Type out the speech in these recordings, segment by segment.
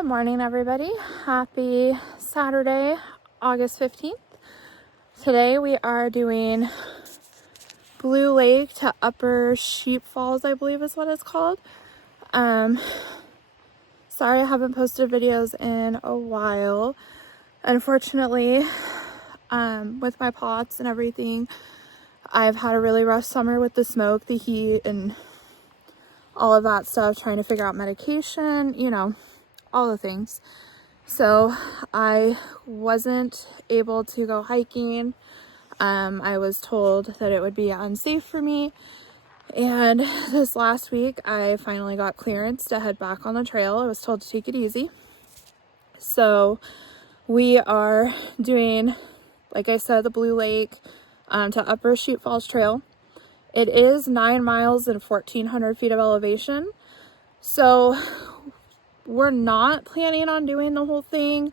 Good morning, everybody. Happy Saturday, August 15th. Today we are doing Blue Lake to Upper Sheep Falls, I believe is what it's called. Sorry I haven't posted videos in a while. Unfortunately, with my pots and everything, I've had a really rough summer with the smoke, the heat, and all of that stuff, trying to figure out medication, you know, all the things. So I wasn't able to go hiking. I was told that it would be unsafe for me. And this last week, I finally got clearance to head back on the trail. I was told to take it easy. So we are doing, like I said, the Blue Lake to Upper Sheep Falls Trail. It is 9 miles and 1,400 feet of elevation. So we're not planning on doing the whole thing.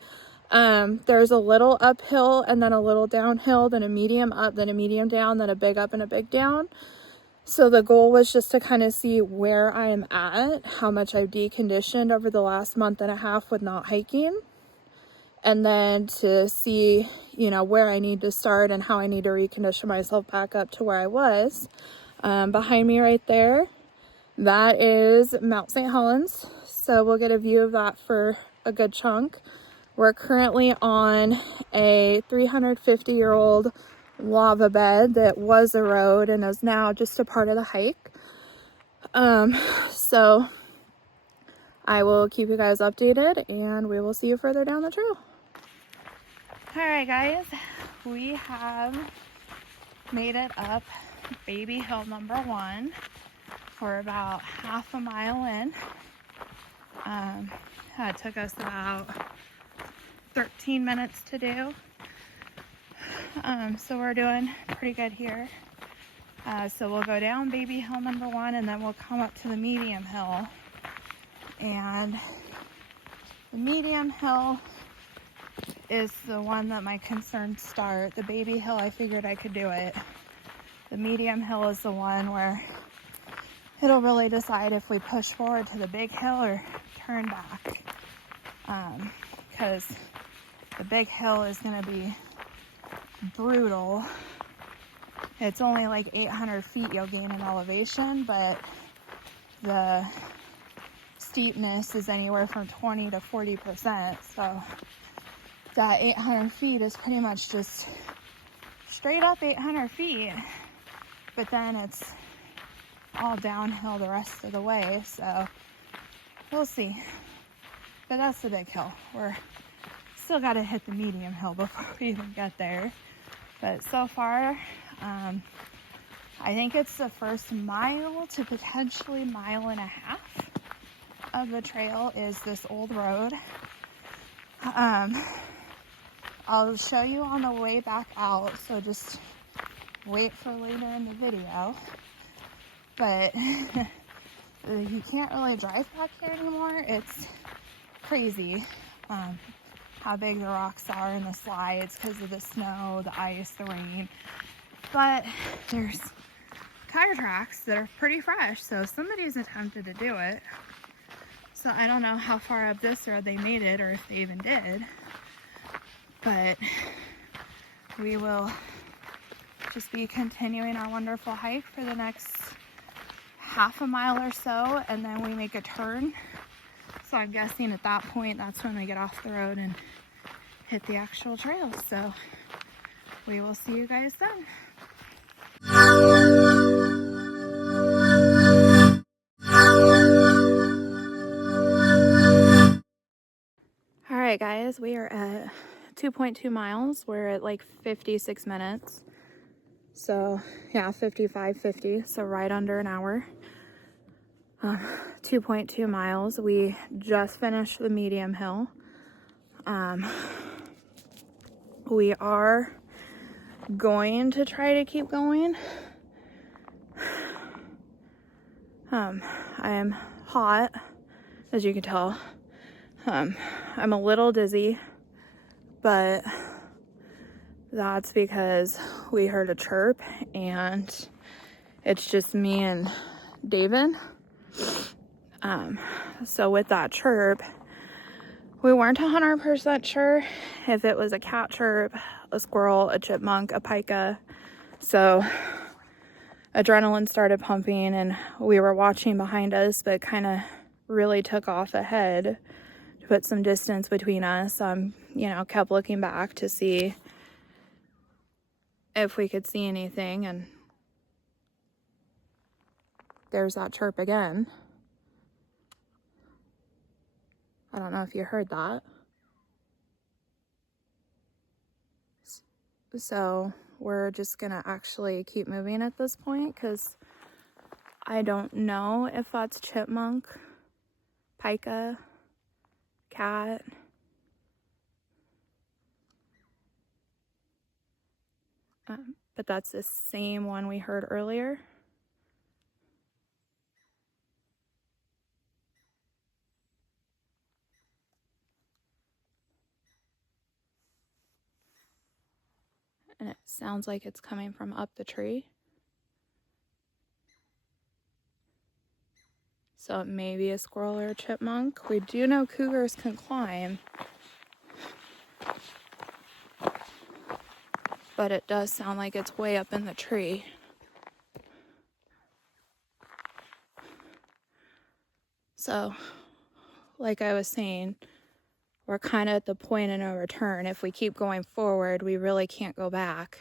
There's a little uphill and then a little downhill, then a medium up, then a medium down, then a big up and a big down. So the goal was just to kind of see where I am at, how much I've deconditioned over the last month and a half with not hiking, and then to see, you know, where I need to start and how I need to recondition myself back up to where I was. Behind me right there, that is Mount St. Helens. So we'll get a view of that for a good chunk. We're currently on a 350-year-old lava bed that was a road and is now just a part of the hike. So I will keep you guys updated and we will see you further down the trail. All right, guys, we have made it up Baby Hill number 1. We're about half a mile in. It took us about 13 minutes to do. So we're doing pretty good here. So we'll go down Baby Hill number 1 and then we'll come up to the medium hill. And the medium hill is the one that my concerns start. The Baby Hill, I figured I could do it. The medium hill is the one where it'll really decide if we push forward to the big hill or turn back. Because the big hill is going to be brutal. It's only like 800 feet you'll gain in elevation, but the steepness is anywhere from 20 to 40%. So that 800 feet is pretty much just straight up 800 feet. But then it's all downhill the rest of the way, so we'll see. But that's the big hill. We're still got to hit the medium hill before we even get there. But so far, I think it's the first mile to potentially mile and a half of the trail is this old road. I'll show you on the way back out, so just wait for later in the video. But you can't really drive back here anymore. It's crazy how big the rocks are and the slides because of the snow, the ice, the rain. But there's tire tracks that are pretty fresh, so somebody's attempted to do it. So I don't know how far up this road they made it or if they even did. But we will just be continuing our wonderful hike for the next half a mile or so, and then we make a turn. So I'm guessing at that point that's when we get off the road and hit the actual trail. So we will see you guys then. All right, guys, we are at 2.2 miles. We're at like 56 minutes. So yeah, 50, so right under an hour. 2.2 miles. We just finished the medium hill. We are going to try to keep going. I am hot, as you can tell. I'm a little dizzy, but that's because we heard a chirp and it's just me and David. So with that chirp, We weren't 100% sure if it was a cat chirp, a squirrel, a chipmunk, a pika. So adrenaline started pumping and we were watching behind us, but kind of really took off ahead to put some distance between us. You know, kept looking back to see if we could see anything, and there's that chirp again. I don't know if you heard that. So we're just gonna actually keep moving at this point because I don't know if that's chipmunk, pika, cat. But that's the same one we heard earlier. And it sounds like it's coming from up the tree. So it may be a squirrel or a chipmunk. We do know cougars can climb, but it does sound like it's way up in the tree. So, like I was saying, we're kind of at the point of no return. If we keep going forward, we really can't go back.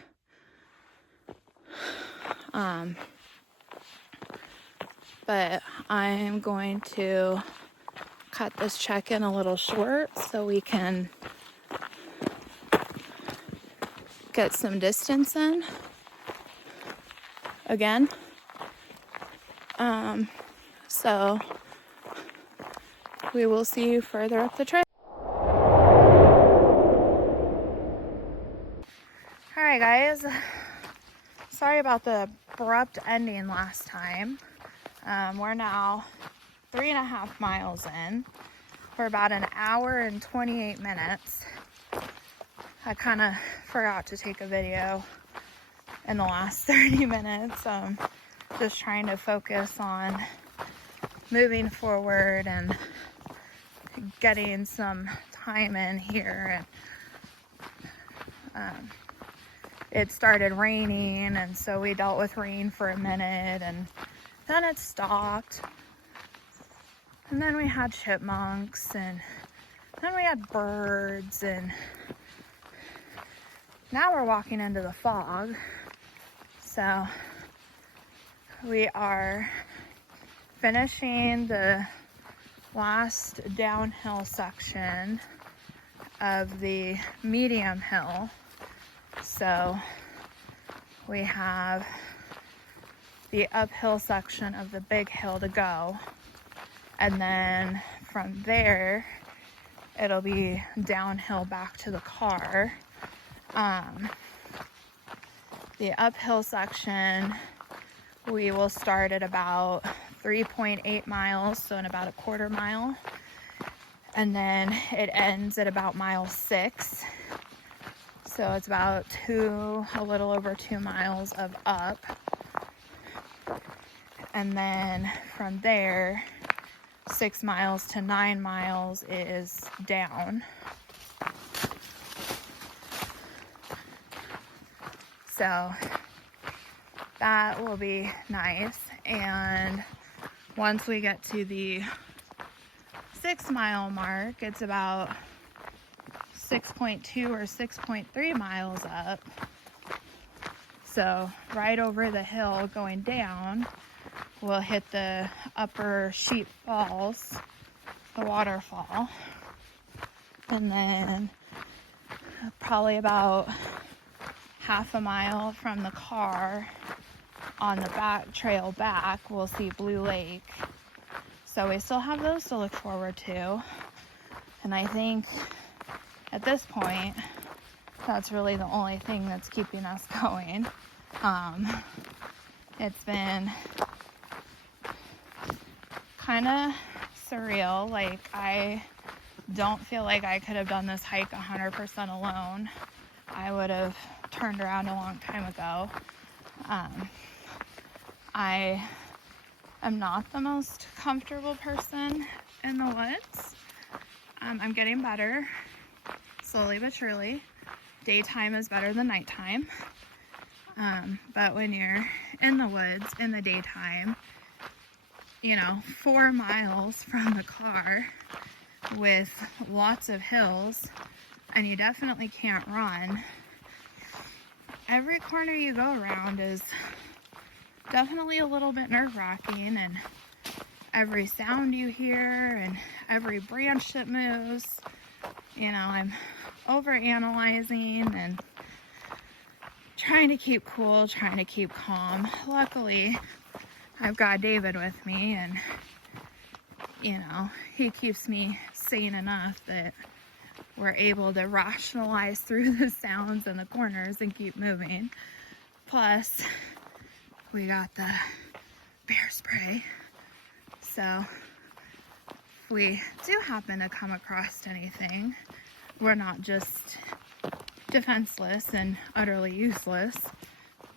But I'm going to cut this check-in a little short so we can get some distance in again. So we will see you further up the trail. Alright guys, sorry about the abrupt ending last time. We're now 3.5 miles in. We're about an hour and 28 minutes. I kind of forgot to take a video in the last 30 minutes. Just trying to focus on moving forward and getting some time in here. And it started raining, and so we dealt with rain for a minute, and then it stopped. And then we had chipmunks, and then we had birds, and now we're walking into the fog. So we are finishing the last downhill section of the medium hill. So we have the uphill section of the big hill to go, and then from there it'll be downhill back to the car. The uphill section, we will start at about 3.8 miles, so in about a quarter mile, and then it ends at about mile 6. So it's about a little over 2 miles of up. And then from there, 6 miles to 9 miles is down. So that will be nice. And once we get to the 6 mile mark, it's about 6.2 or 6.3 miles up. So right over the hill going down, we'll hit the upper Sheep Falls, the waterfall. And then probably about half a mile from the car on the back trail back, we'll see Blue Lake. So we still have those to look forward to. And I think at this point, that's really the only thing that's keeping us going. It's been kind of surreal. Like, I don't feel like I could have done this hike 100% alone. I would have turned around a long time ago. I am not the most comfortable person in the woods. I'm getting better, slowly but surely. Daytime is better than nighttime. But when you're in the woods in the daytime, you know, 4 miles from the car with lots of hills, and you definitely can't run, every corner you go around is definitely a little bit nerve-wracking, and every sound you hear and every branch that moves, you know, I'm over-analyzing and trying to keep cool, trying to keep calm. Luckily, I've got David with me, and you know, he keeps me sane enough that we're able to rationalize through the sounds in the corners and keep moving. Plus, we got the bear spray, so if we do happen to come across anything, we're not just defenseless and utterly useless.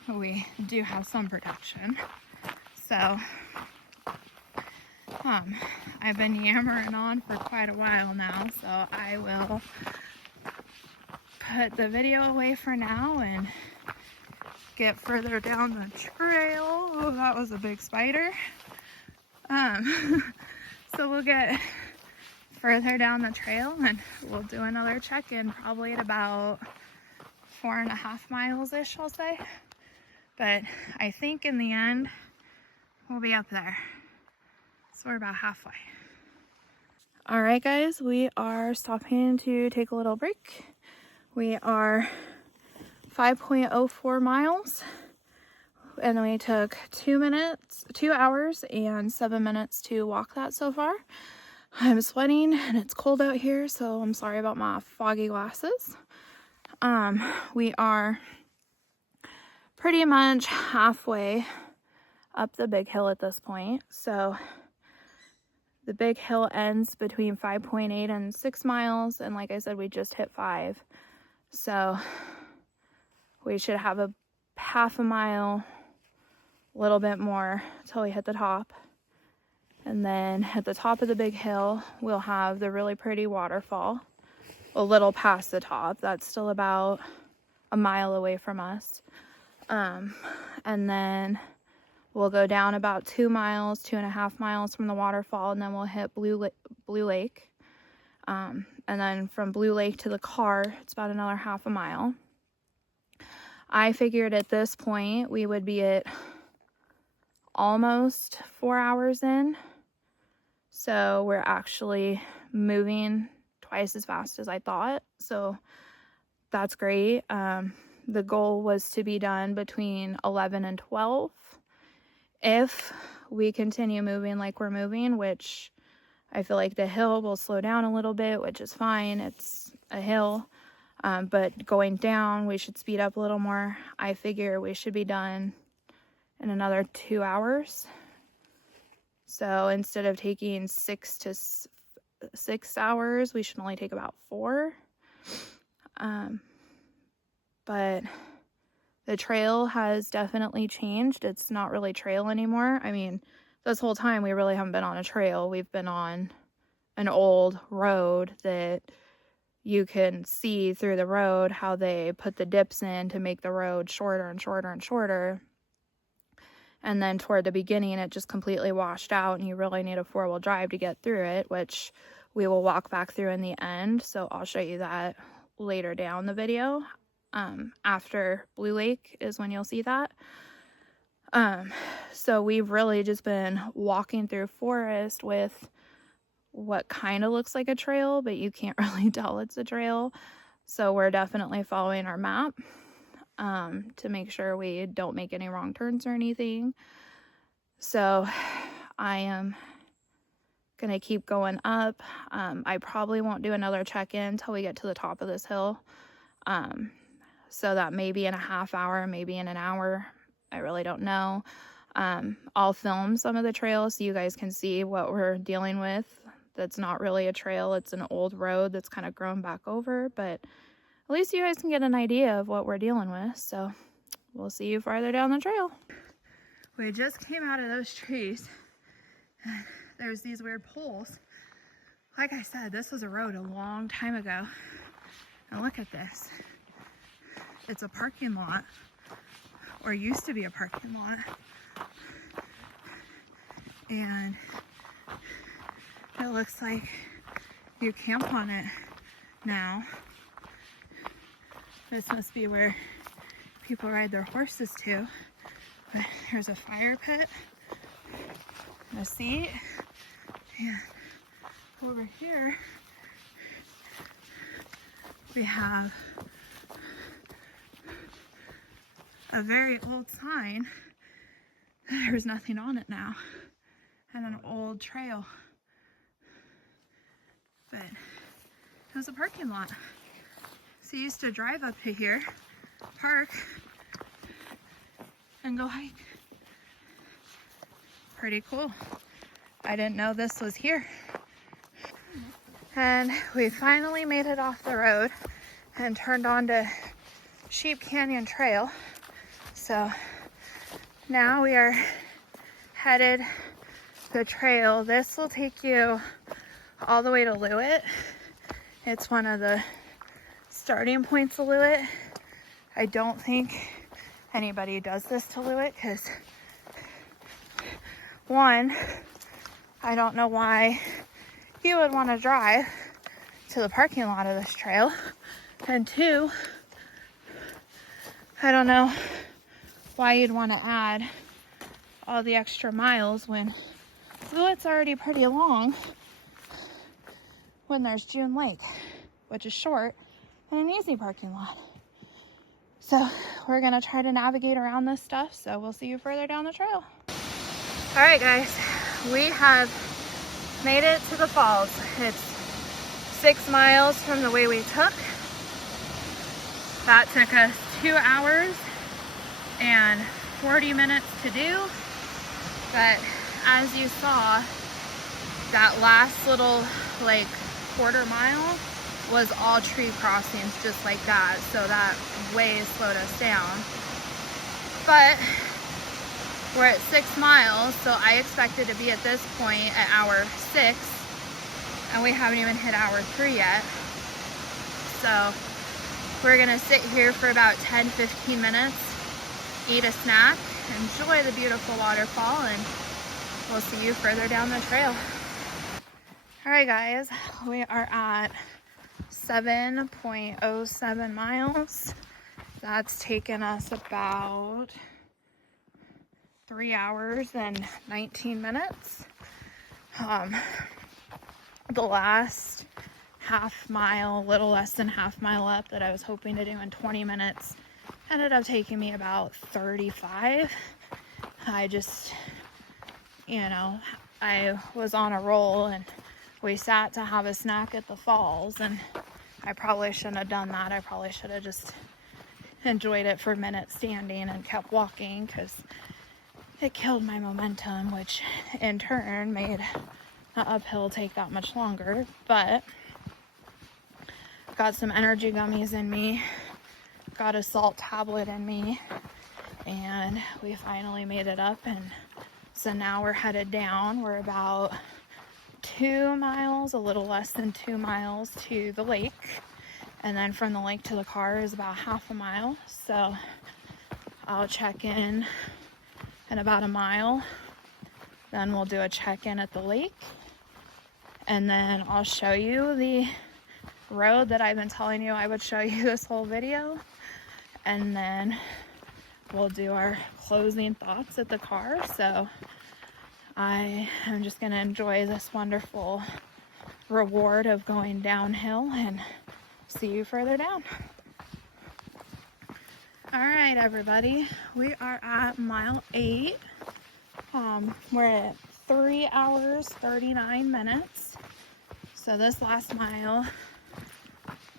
We do have some protection. So I've been yammering on for quite a while now, so I will put the video away for now and get further down the trail. Oh, that was a big spider. So we'll get further down the trail and we'll do another check-in probably at about 4.5 miles-ish, I'll say. But I think in the end, we'll be up there. So we're about halfway. All right, guys, we are stopping to take a little break. We are 5.04 miles, and we took 2 hours and 7 minutes to walk that so far. I'm sweating and it's cold out here, so I'm sorry about my foggy glasses. We are pretty much halfway up the big hill at this point. So the big hill ends between 5.8 and 6 miles, and like I said, we just hit 5. So we should have a half a mile, a little bit more till we hit the top. And then at the top of the big hill, we'll have the really pretty waterfall a little past the top. That's still about a mile away from us. And then we'll go down about 2 miles, 2.5 miles from the waterfall, and then we'll hit Blue Lake. And then from Blue Lake to the car, it's about another half a mile. I figured at this point we would be at almost 4 hours in. So we're actually moving twice as fast as I thought. So that's great. The goal was to be done between 11 and 12. If we continue moving like we're moving, which I feel like the hill will slow down a little bit, which is fine. It's a hill. But going down, we should speed up a little more. I figure we should be done in another 2 hours. So instead of taking 6 hours, we should only take about 4. But the trail has definitely changed. It's not really trail anymore. I mean, this whole time we really haven't been on a trail. We've been on an old road that you can see through the road how they put the dips in to make the road shorter and shorter and shorter. And then toward the beginning, it just completely washed out and you really need a 4-wheel drive to get through it, which we will walk back through in the end. So I'll show you that later down the video. After Blue Lake is when you'll see that. So we've really just been walking through forest with what kind of looks like a trail, but you can't really tell it's a trail. So we're definitely following our map. To make sure we don't make any wrong turns or anything. So I am gonna keep going up. I probably won't do another check-in until we get to the top of this hill. So that may be in a half hour, maybe in an hour. I really don't know. I'll film some of the trails so you guys can see what we're dealing with. That's not really a trail. It's an old road that's kind of grown back over, but at least you guys can get an idea of what we're dealing with. So we'll see you farther down the trail. We just came out of those trees. There's these weird poles Like I said, this was a road a long time ago. And look at this. It's a parking lot, or used to be a parking lot. And it looks like you camp on it now. This must be where people ride their horses to. But here's a fire pit, and a seat, and over here we have a very old sign. There's nothing on it now, and an old trail, but it was a parking lot. So you used to drive up to here, park, and go hike. Pretty cool. I didn't know this was here. And we finally made it off the road and turned onto Sheep Canyon Trail. So now we are headed the trail. This will take you all the way to Loowit. It's one of the starting points of Loowit. I don't think anybody does this to Loowit because, one, I don't know why you would want to drive to the parking lot of this trail, and two, I don't know why you'd want to add all the extra miles when Loowit's already pretty long when there's June Lake, which is short and an easy parking lot. So we're gonna try to navigate around this stuff, so we'll see you further down the trail. All right, guys, we have made it to the falls. It's 6 miles from the way we took. That took us 2 hours and 40 minutes to do, but as you saw, that last little like quarter mile was all tree crossings just like that, so that way slowed us down. But we're at 6 miles, so I expected to be at this point at hour 6, and we haven't even hit hour 3 yet. So we're gonna sit here for about 10-15 minutes, eat a snack, enjoy the beautiful waterfall, and we'll see you further down the trail. All right, guys, we are at 7.07 miles. That's taken us about 3 hours and 19 minutes. The last half mile, little less than half mile up that I was hoping to do in 20 minutes ended up taking me about 35. I just, I was on a roll, and we sat to have a snack at the falls, and I probably shouldn't have done that. I probably should have just enjoyed it for a minute standing and kept walking, because it killed my momentum, which in turn made the uphill take that much longer. But got some energy gummies in me, got a salt tablet in me, and we finally made it up. And so now we're headed down. We're about 2 miles, a little less than 2 miles to the lake, and then from the lake to the car is about half a mile. So I'll check in about a mile, then we'll do a check-in at the lake, and then I'll show you the road that I've been telling you I would show you this whole video, and then we'll do our closing thoughts at the car. So I am just going to enjoy this wonderful reward of going downhill and see you further down. All right, everybody, we are at mile 8. We're at 3 hours 39 minutes. So this last mile,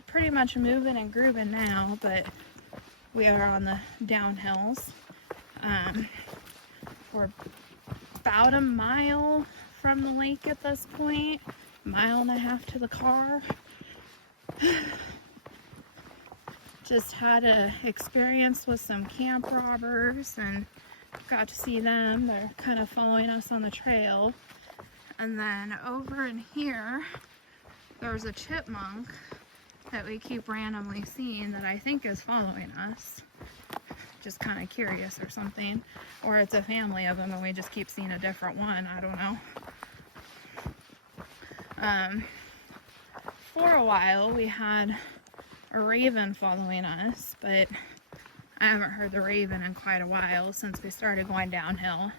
pretty much moving and grooving now, but we are on the downhills. We're about a mile from the lake at this point, 1.5 miles to the car. Just had an experience with some camp robbers and got to see them. They're kind of following us on the trail. And then over in here, there's a chipmunk that we keep randomly seeing that I think is following us. Just kind of curious or something. Or it's a family of them and we just keep seeing a different one. I don't know. For a while we had a raven following us, but I haven't heard the raven in quite a while since we started going downhill.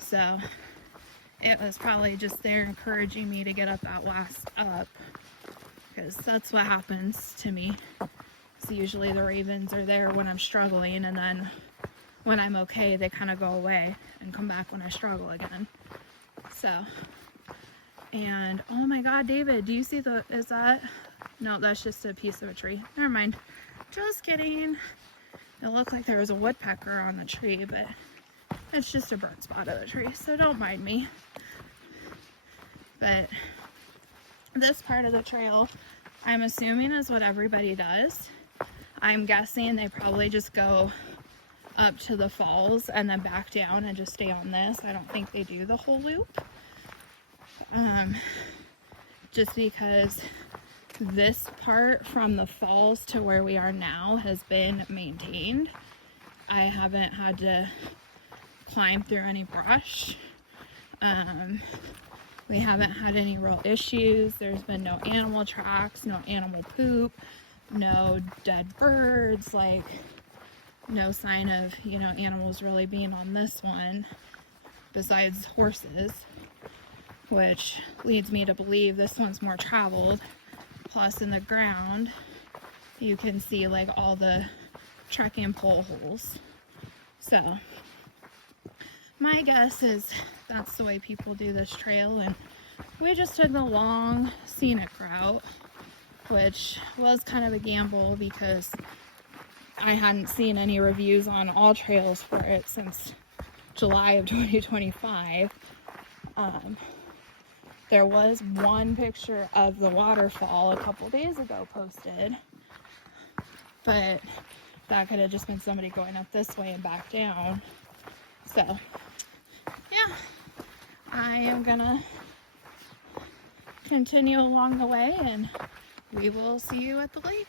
So it was probably just there encouraging me to get up that last up, because that's what happens to me. So usually the ravens are there when I'm struggling, and then when I'm okay they kind of go away and come back when I struggle again. So, and oh my god, David, do you see the, is that, no, that's just a piece of a tree. Never mind. Just kidding. It looked like there was a woodpecker on the tree, but it's just a burnt spot of the tree, so don't mind me. But this part of the trail, I'm assuming, is what everybody does. I'm guessing they probably just go up to the falls and then back down and just stay on this. I don't think they do the whole loop. Just because this part from the falls to where we are now has been maintained. I haven't had to climb through any brush. We haven't had any real issues. There's been no animal tracks, no animal poop, no dead birds, like no sign of, you know, animals really being on this one besides horses, which leads me to believe this one's more traveled. Plus in the ground you can see like all the trekking pole holes. So my guess is that's the way people do this trail, and we just took the long scenic route, which was kind of a gamble because I hadn't seen any reviews on all trails for it since July of 2025. There was one picture of the waterfall a couple days ago posted, but that could have just been somebody going up this way and back down. So yeah, I am gonna continue along the way and we will see you at the lake.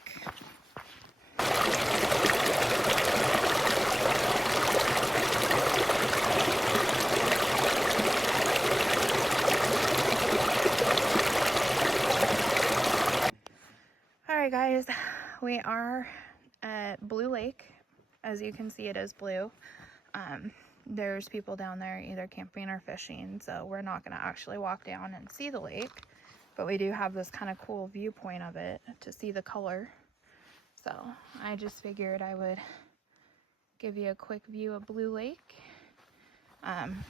Alright guys, we are at Blue Lake. As you can see, it is blue. There's people down there either camping or fishing, so we're not going to actually walk down and see the lake, but we do have this kind of cool viewpoint of it to see the color. So I just figured I would give you a quick view of Blue Lake.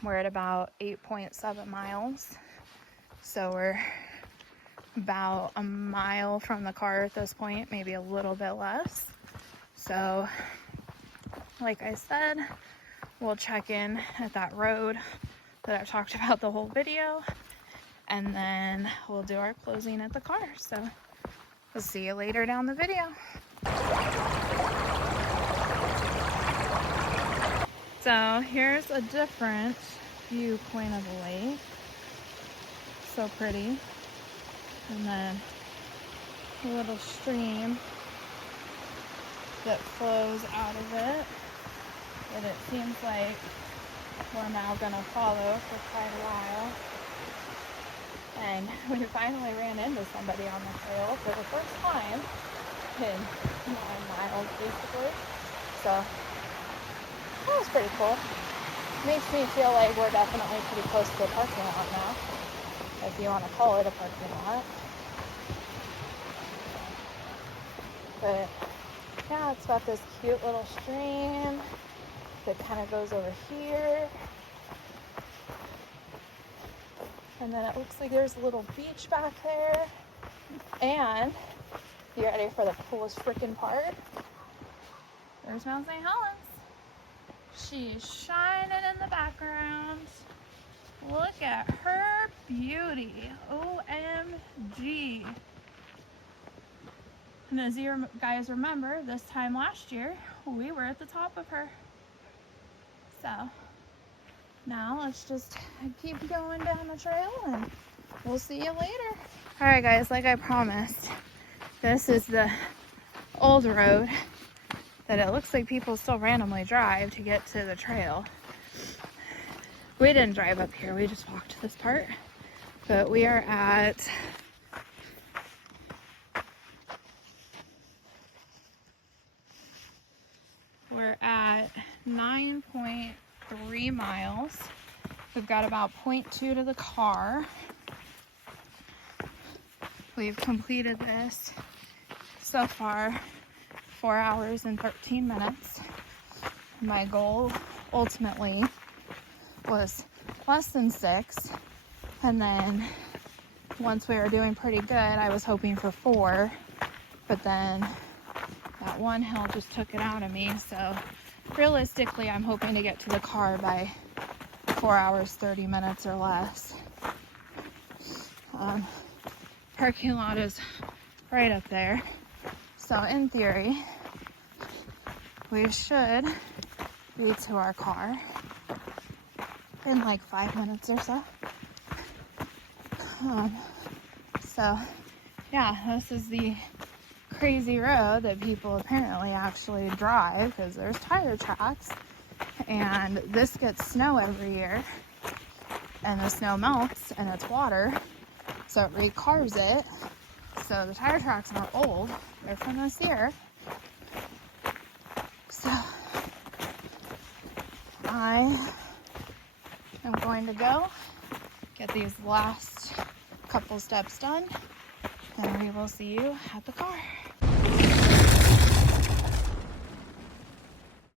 We're at about 8.7 miles, so we're about a mile from the car at this point, maybe a little bit less. So like I said, we'll check in at that road that I've talked about the whole video, and then we'll do our closing at the car. So we'll see you later down the video. So here's a different viewpoint of the lake. So pretty. And then a little stream that flows out of it that it seems like we're now going to follow for quite a while. And we finally ran into somebody on the trail for the first time in 9 miles basically. So that was pretty cool. Makes me feel like we're definitely pretty close to the parking lot now, if you want to call it a parking lot. But yeah, it's got this cute little stream that kind of goes over here. And then it looks like there's a little beach back there. And you ready for the coolest freaking part? There's Mount St. Helens. She's shining in the background. Look at her beauty. OMG. And as you guys remember, this time last year, we were at the top of her. So now let's just keep going down the trail and we'll see you later. All right, guys, like I promised, this is the old road that it looks like people still randomly drive to get to the trail. We didn't drive up here, we just walked to this part. But we are at we're at 9.3 miles. We've got about 0.2 to the car. We've completed this so far 4 hours and 13 minutes. My goal ultimately was less than 6, and then once we were doing pretty good, I was hoping for 4, but then that one hill just took it out of me. So realistically, I'm hoping to get to the car by 4 hours 30 minutes or less. Parking lot is right up there, so in theory we should be to our car in like 5 minutes or so. So yeah, this is the crazy road that people apparently actually drive because there's tire tracks, and this gets snow every year, and the snow melts and it's water, so it recarves it. So the tire tracks aren't old, they're from this year. So I am going to go get these last couple steps done, and we will see you at the car.